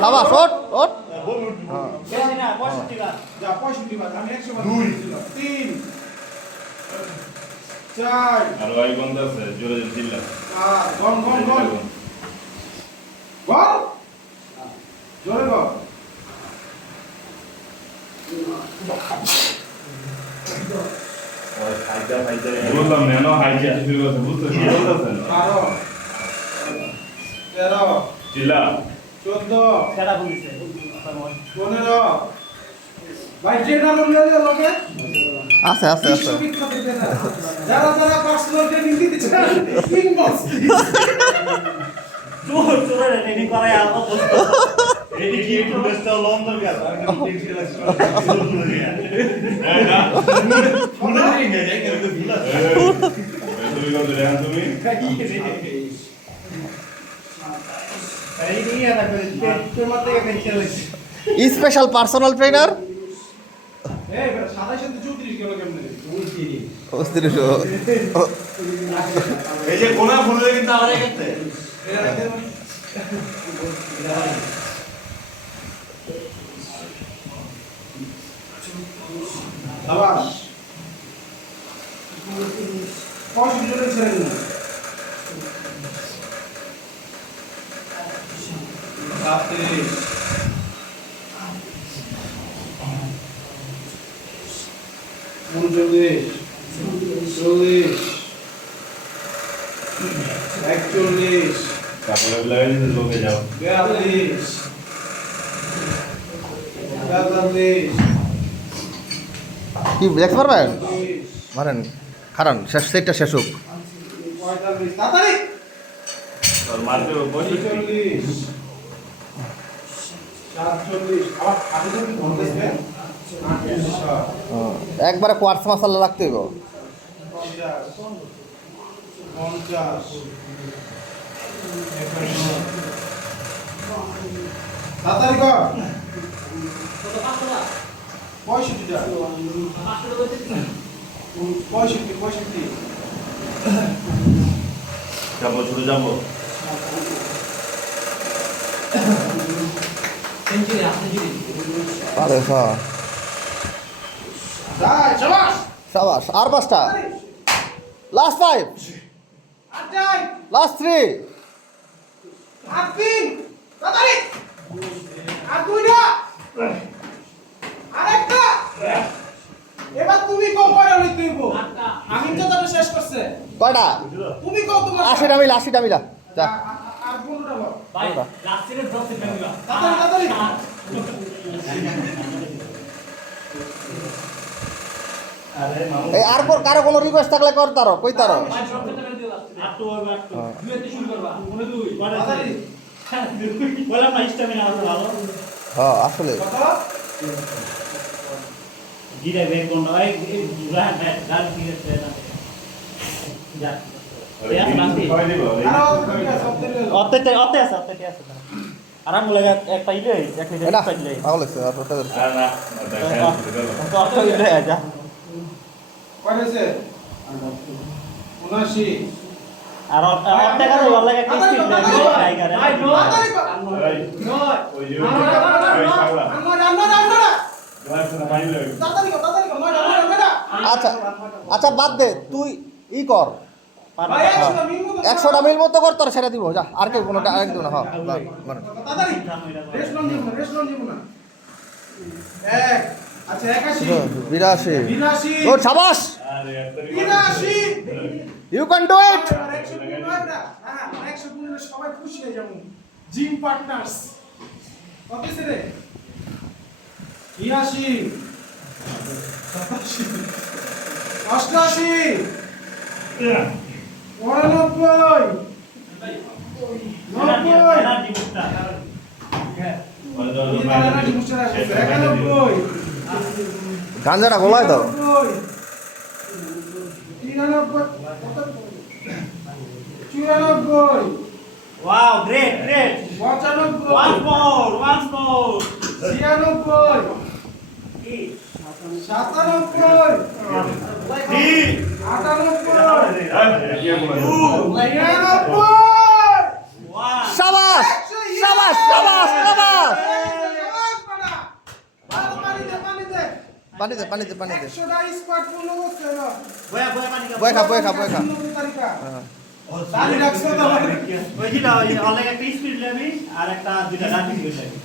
সাবাস ওঠ ওঠ বললাম নেন হাইজে শুরু করতে বুঝতে কি বলতেছেন 13 চিল্লা 14 সেটা বলিছে 15 ভাই ট্রেনার লোকে আছে আছে আছে বিশ্ববিখ্যাত ট্রেনার যারা যারা পার্সোনাল ট্রেনিং দিতে চান ইনবক্স জোর জোরে ট্রেনিং করায় আলো বসতো এই কি ফুলেস্টা লন্ডন গেল আর কি টেক্সটাইল না ফুলে নিয়ে যাই কিন্তু ফুলা তুমি কত রেন তুমি এই নিয়ে না করে তোর মধ্যে একটা খেলে স্পেশাল পার্সোনাল ট্রেনার এই বেটা 27 34 গেল কেমনে 34 এই যে কোনা ফুলে কিন্তু আমারে করতে আবাস কত জনের ছেড়ে দিন 41 কাপড় লাগাই দিতে লোকে যাও 42 কি দেখতে পারবেন মারেন খারান শেষ সেটটা শেষ হোক 45 তাড়াতাড়ি আর মারতে বসে 47 আবার আপনি কি বলতেছেন 48 একবারে কোয়ার্স মশলা লাগতে হইব 50 তাড়াতাড়ি কর 65 টা 65 যাবো শুরু যাবো আরে হ্যাঁ যাই শাবাশ সাবাস আর পাঁচটা লাস্ট 5 আর যাই লাস্ট 3 আর 3 তাড়াতাড়ি আর 2টা আরেকটা এবার তুমি কম করে লইতেইব আমি তো তাহলে শেষ করছে কয়টা তুমি কও তোমার 80টা মিলা 80টা মিলা যা আর 15টা বল ভাই লাস্টের ড্রপ সেট নিবা তাড়াতাড়ি আরে মামু এই আর কারো কোনো রিকোয়েস্ট থাকলে কর তারো কই তারো ভাই ড্রপ সেট দিয়ে লাস্টে আর তো হবে আর তো দুইতে শুরু করবা মনে দুই তাড়াতাড়ি বললাম না স্ট্যামিনা আছে ভালো হ্যাঁ আসলে কত গিরে বের কোন এই জুরা গাল দিয়ে না যা কয় দিব অতে আছে আরাম লাগে একটা ইলে এক মিনিট এটা সাইড লাই পাগল হইছে আর ওটা আর না দেখা তো অত ইলে যা কয় হইছে 79 আর অতে কারো ভালো লাগে একটা স্পিড টাইগার ভাই তাড়াতাড়ি কর নয় ওই যে ওই ছাগলা আমরা লাইসেন্স পাইল তাড়াতাড়ি কর নয় আচ্ছা আচ্ছা বাদ দে তুই ই কর ভাই 100 মিনিট মতো 100টা মিল মতো কর তোর সেটা দিব যা আর কেউ কোনোটা আরেক দিব না হ্যাঁ মানে তাড়াতাড়ি রেস্ট লং দিব না এক আচ্ছা 81 82 82 ও সাবাস আরে একটা 83 ইউ ক্যান ডু ইট 115 হ্যাঁ 115 সবাই খুশি হয়ে যাবো জিম পার্টনার্স কত রে 82 87 89 গাঞ্জাটা গোলায় দাও 94 wow great great 95 once more 96 97 98 কি বলে 99 ওয়াও সাবাস সাবাস সাবাস সাবাস পানি দে পানি দে পানি দে 100টা স্কোয়াড পূর্ণ করছে না বয়া বয়া পানি খাও। বয় খা বয় খা বয় খা 19 তারিখা হ্যাঁ। তারিখ রাখছো তো ওই যেটা ওই অনলাইন একটা স্পিড লেবি আর একটা দুইটা রানিং লেবি